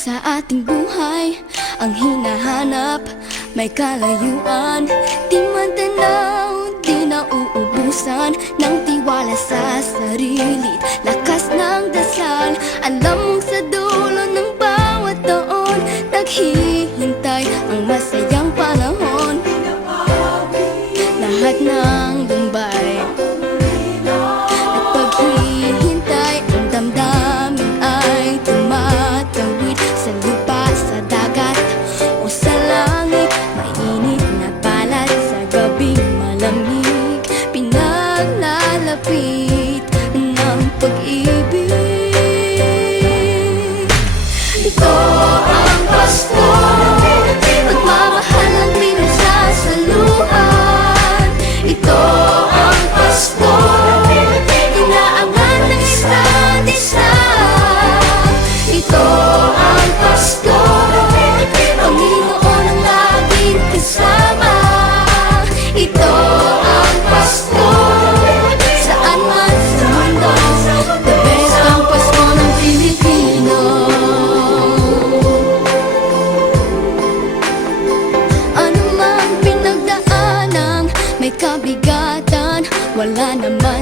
sa ating buhay ang hinahanap, may kalayuan. Di man tanaw, di nauubusan ng tiwala sa sarili, lakas ng dasal. Alam mong sa dulo ng bawat taon, naghihintay ang masayang panahon. Lahat ng lumbay at paghihintay, ang damdamin ay tumatawid sa lupa, sa dagat o sa langit. Mainit na balat sa gabing malamig, pinaglalapit ng pag-ibig. Ito ang Pasko, pagmamahal ang pinagsasaluhan. Ito ang Pasko, inaangan ng isa't isa. Ito ang Pasko, Panginoon ang laging kasama. Ito ang Pasko, saan man sa mundo, the best ang Pasko ng Pilipino. Ano mang pinagdaanang may kabigatan, wala naman